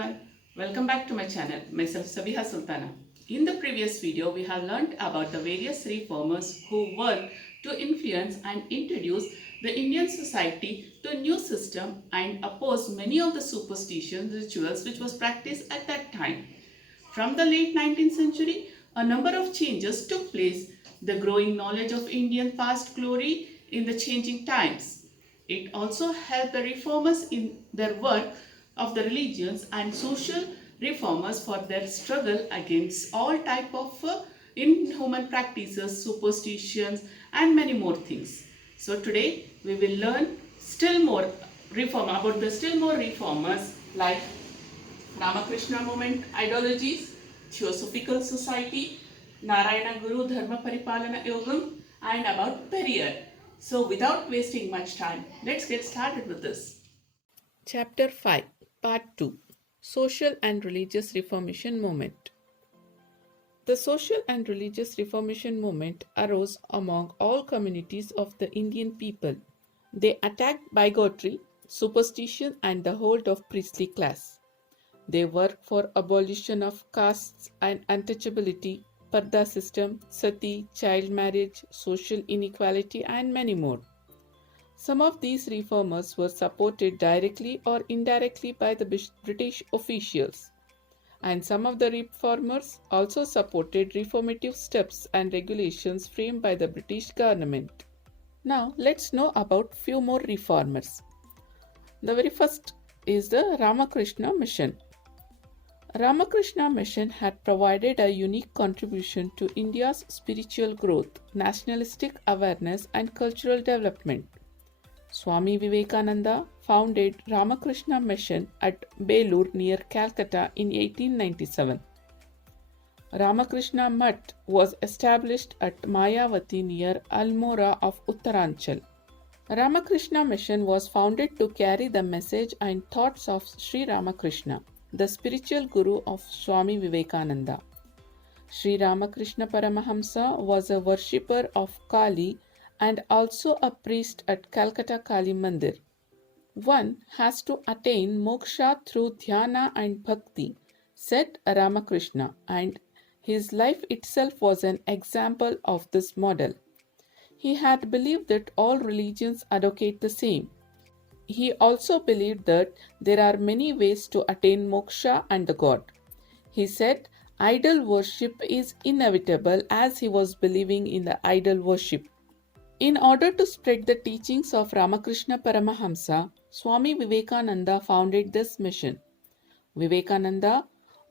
everyone, welcome back to my channel. Myself Sabiha Sultana. In the previous video, we have learned about the various reformers who worked to influence and introduce the Indian society to a new system and oppose many of the superstitions rituals which was practiced at that time. From the late 19th century, a number of changes took place. The growing knowledge of Indian past glory in the changing times. It also helped the reformers in their work of the religions and social reformers for their struggle against all type of inhuman practices, superstitions and many more things. So today we will learn still more reformers like Ramakrishna movement ideologies, Theosophical Society, Narayana Guru Dharma Paripalana Yogam, and about Periyar. So, without wasting much time, let's get started with this. Chapter 5, Part 2, Social and Religious Reformation Movement. The social and religious reformation movement arose among all communities of the Indian people. They attacked bigotry, superstition, and the hold of priestly class. They worked for abolition of castes and untouchability, Parda system, sati, child marriage, social inequality, and many more. Some of these reformers were supported directly or indirectly by the British officials, and some of the reformers also supported reformative steps and regulations framed by the British government. Now, let's know about few more reformers. The very first is the Ramakrishna Mission. Ramakrishna Mission had provided a unique contribution to India's spiritual growth, nationalistic awareness, and cultural development. Swami Vivekananda founded Ramakrishna Mission at Belur near Calcutta in 1897. Ramakrishna Mutt was established at Mayavati near Almora of Uttaranchal. Ramakrishna Mission was founded to carry the message and thoughts of Sri Ramakrishna, the spiritual guru of Swami Vivekananda. Sri Ramakrishna Paramahamsa was a worshipper of Kali and also a priest at Calcutta Kali Mandir. One has to attain moksha through dhyana and bhakti, said Ramakrishna, and his life itself was an example of this model. He had believed that all religions advocate the same. He also believed that there are many ways to attain moksha and the God. He said idol worship is inevitable as he was believing in the idol worship. In order to spread the teachings of Ramakrishna Paramahamsa, Swami Vivekananda founded this mission. Vivekananda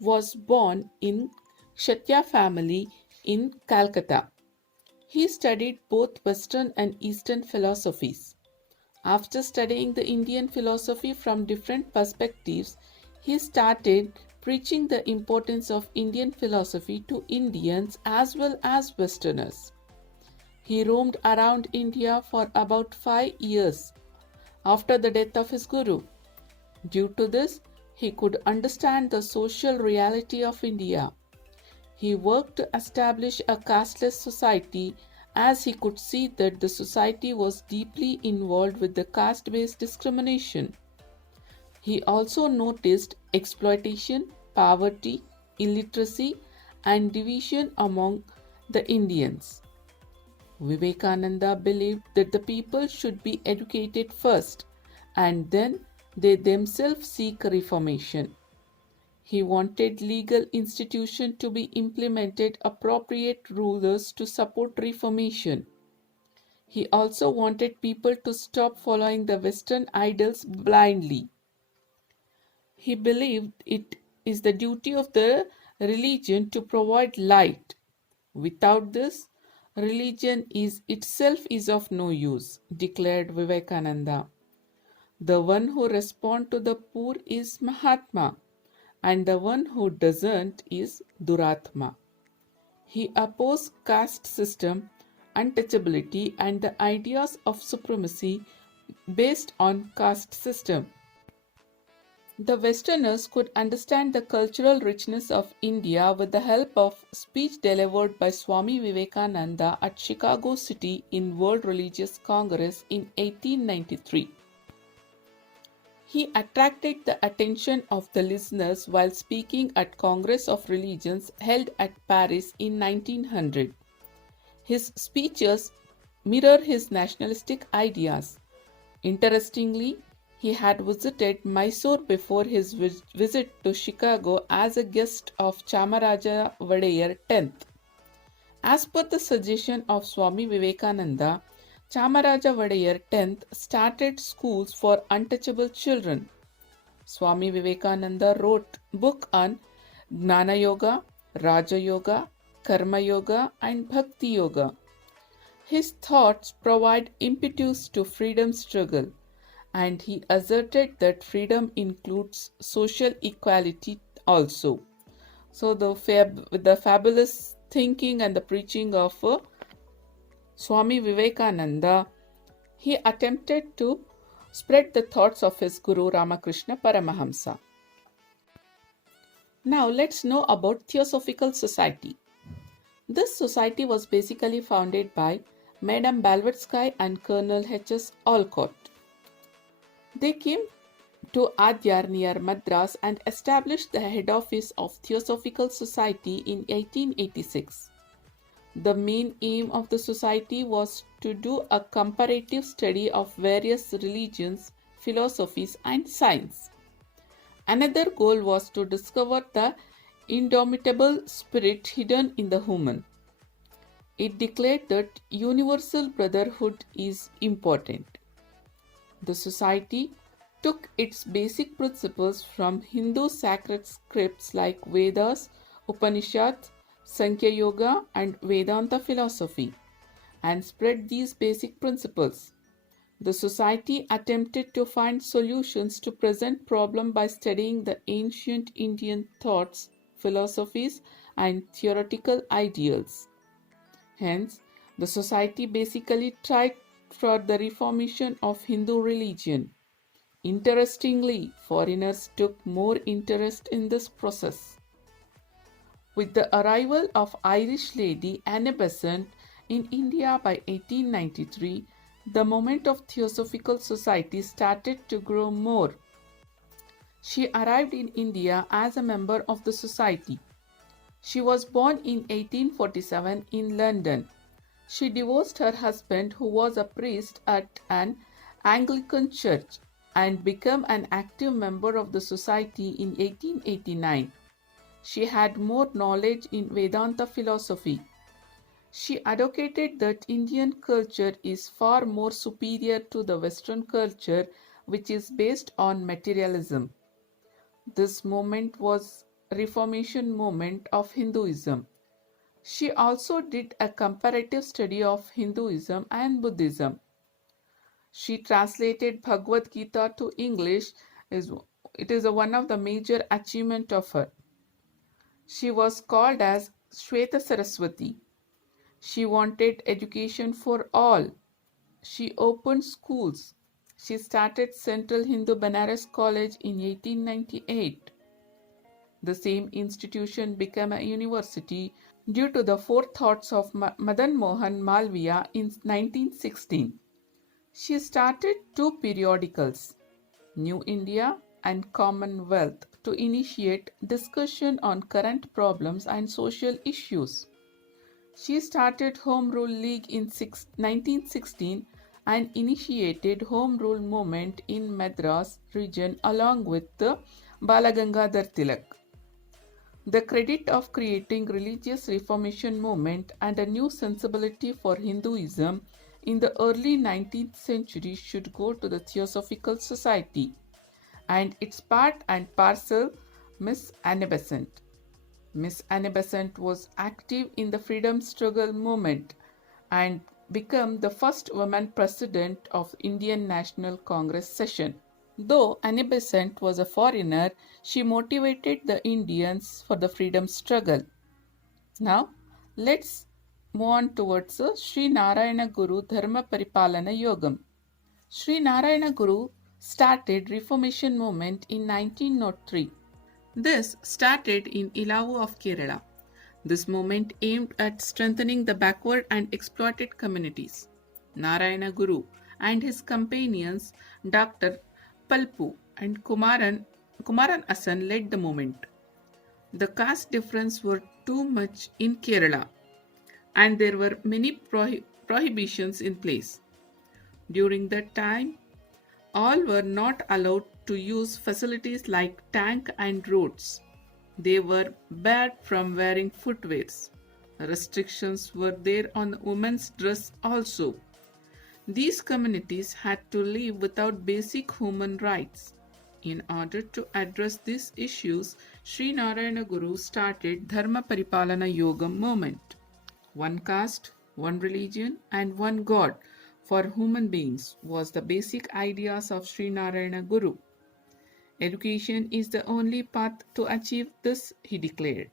was born in Kshatriya family in Calcutta. He studied both Western and Eastern philosophies. After studying the Indian philosophy from different perspectives, he started preaching the importance of Indian philosophy to Indians as well as Westerners. He roamed around India for about 5 years after the death of his guru. Due to this, he could understand the social reality of India. He worked to establish a casteless society as he could see that the society was deeply involved with the caste-based discrimination. He also noticed exploitation, poverty, illiteracy, and division among the Indians. Vivekananda believed that the people should be educated first and then they themselves seek reformation. He wanted legal institutions to be implemented, appropriate rulers to support reformation. He also wanted people to stop following the Western idols blindly. He believed it is the duty of the religion to provide light. Without this, religion is itself is of no use, declared Vivekananda. The one who responds to the poor is Mahatma, and the one who doesn't is Duratma. He opposed caste system, untouchability, and the ideas of supremacy based on caste system. The Westerners could understand the cultural richness of India with the help of speech delivered by Swami Vivekananda at Chicago City in World Religious Congress in 1893. He attracted the attention of the listeners while speaking at Congress of Religions held at Paris in 1900. His speeches mirror his nationalistic ideas. Interestingly, he had visited Mysore before his visit to Chicago as a guest of Chamaraja Vadeyar X. As per the suggestion of Swami Vivekananda, Chamaraja Vadeyar X started schools for untouchable children. Swami Vivekananda wrote book on Gnana Yoga, Raja Yoga, Karma Yoga and Bhakti Yoga. His thoughts provide impetus to freedom struggle, and he asserted that freedom includes social equality also. So the fabulous thinking and the preaching of Swami Vivekananda, he attempted to spread the thoughts of his Guru Ramakrishna Paramahamsa. Now let's know about Theosophical Society. This society was basically founded by Madame Blavatsky and Colonel H.S. Olcott. They came to Adyar near Madras and established the head office of Theosophical Society in 1886. The main aim of the society was to do a comparative study of various religions, philosophies, and science. Another goal was to discover the indomitable spirit hidden in the human. It declared that universal brotherhood is important. The society took its basic principles from Hindu sacred scripts like Vedas, Upanishads, Sankhya Yoga, and Vedanta philosophy and spread these basic principles. The society attempted to find solutions to present problem by studying the ancient Indian thoughts, philosophies, and theoretical ideals. Hence, the society basically tried for the reformation of Hindu religion. Interestingly, foreigners took more interest in this process. With the arrival of Irish lady Anne Besant in India by 1893, the movement of Theosophical Society started to grow more. She arrived in India as a member of the society. She was born in 1847 in London. She divorced her husband, who was a priest at an Anglican church, and became an active member of the society in 1889. She had more knowledge in Vedanta philosophy. She advocated that Indian culture is far more superior to the Western culture, which is based on materialism. This movement was Reformation movement of Hinduism. She also did a comparative study of Hinduism and Buddhism. She translated Bhagavad Gita to English. It is one of the major achievement of her. She was called as Shweta Saraswati. She wanted education for all. She opened schools. She started Central Hindu Banaras College in 1898. The same institution became a university due to the forethoughts of Madan Mohan Malviya in 1916. She started two periodicals, New India and Commonwealth, to initiate discussion on current problems and social issues. She started Home Rule League in 1916 and initiated Home Rule movement in Madras region along with the Balagangadhar Tilak. The credit of creating religious reformation movement and a new sensibility for Hinduism in the early 19th century should go to the Theosophical Society and its part and parcel Miss Anne Besant. Miss Anne Besant was active in the freedom struggle movement and became the first woman president of Indian National Congress session. Though Anne Besant was a foreigner, she motivated the Indians for the freedom struggle. Now, let's move on towards the Sri Narayana Guru Dharma Paripalana Yogam. Sri Narayana Guru started Reformation movement in 1903. This started in Ilavu of Kerala. This movement aimed at strengthening the backward and exploited communities. Narayana Guru and his companions, Dr. Palpu, and Kumaran Asan led the movement. The caste difference were too much in Kerala, and there were many prohibitions in place. During that time, all were not allowed to use facilities like tank and roads. They were barred from wearing footwears. Restrictions were there on women's dress also. These communities had to live without basic human rights. In order to address these issues, Sri Narayana Guru started Dharma Paripalana Yogam movement. One caste, one religion, and one God for human beings was the basic ideas of Sri Narayana Guru. Education is the only path to achieve this, he declared.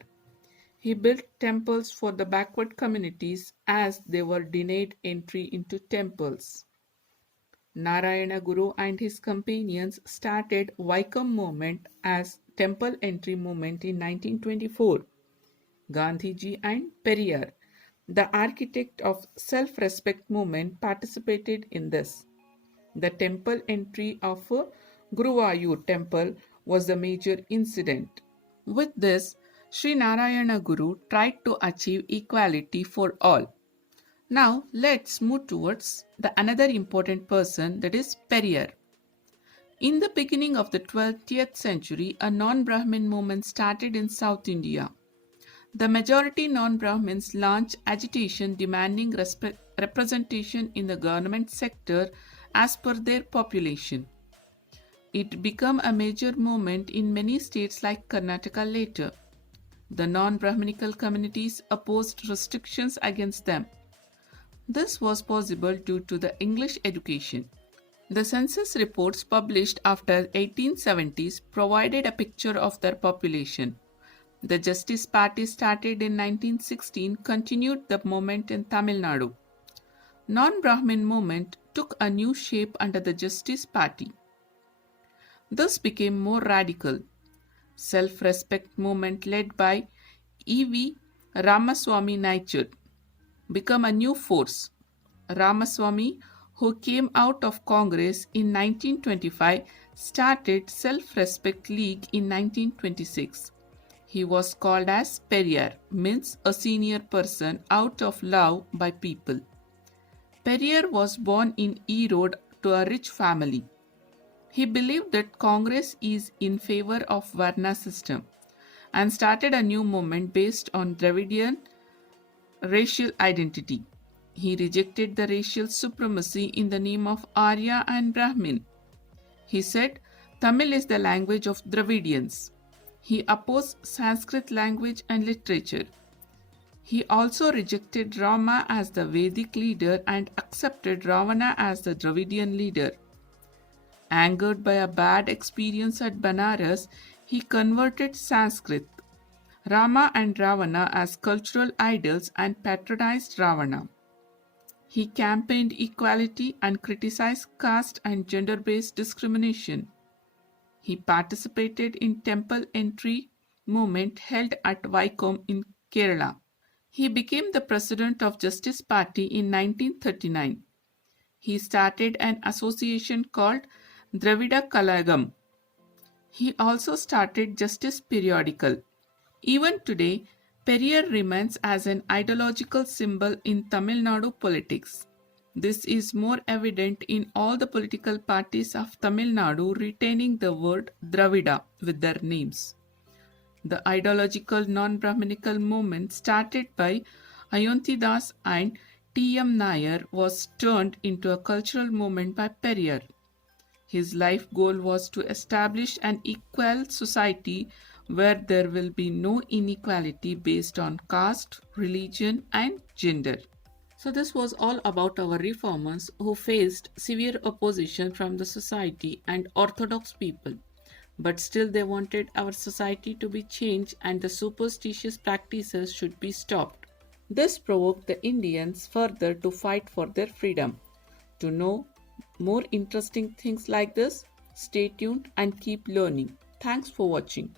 He built temples for the backward communities as they were denied entry into temples. Narayana Guru and his companions started Vaikam movement as temple entry movement in 1924. Gandhiji and Periyar, the architect of self-respect movement, participated in this. The temple entry of Guruvayur temple was the major incident. With this, Sri Narayana Guru tried to achieve equality for all. Now let's move towards the another important person, that is Periyar. In the beginning of the 20th century, a non-Brahmin movement started in South India. The majority non-Brahmins launched agitation demanding representation in the government sector as per their population. It became a major movement in many states like Karnataka later. The non-Brahminical communities opposed restrictions against them. This was possible due to the English education. The census reports published after 1870s provided a picture of their population. The Justice Party started in 1916 continued the movement in Tamil Nadu. Non-Brahmin movement took a new shape under the Justice Party. This became more radical. Self-respect movement led by E.V. Ramaswamy Naicher became a new force. Ramaswamy, who came out of Congress in 1925, started Self-Respect League in 1926. He was called as Periyar, means a senior person out of love by people. Periyar was born in Erode to a rich family. He believed that Congress is in favor of Varna system and started a new movement based on Dravidian racial identity. He rejected the racial supremacy in the name of Arya and Brahmin. He said Tamil is the language of Dravidians. He opposed Sanskrit language and literature. He also rejected Rama as the Vedic leader and accepted Ravana as the Dravidian leader. Angered by a bad experience at Banaras, he converted Sanskrit, Rama and Ravana as cultural idols and patronized Ravana. He campaigned equality and criticized caste and gender-based discrimination. He participated in temple entry movement held at Vaikom in Kerala. He became the president of Justice Party in 1939. He started an association called Dravida Kalagam. He also started Justice Periodical. Even today, Periyar remains as an ideological symbol in Tamil Nadu politics. This is more evident in all the political parties of Tamil Nadu retaining the word Dravida with their names. The ideological non-Brahminical movement started by Ayontidas and T.M. Nair was turned into a cultural movement by Periyar. His life goal was to establish an equal society where there will be no inequality based on caste, religion, and gender. So, this was all about our reformers who faced severe opposition from the society and orthodox people. But still, they wanted our society to be changed and the superstitious practices should be stopped. This provoked the Indians further to fight for their freedom. To know more interesting things like this, stay tuned and keep learning. Thanks for watching.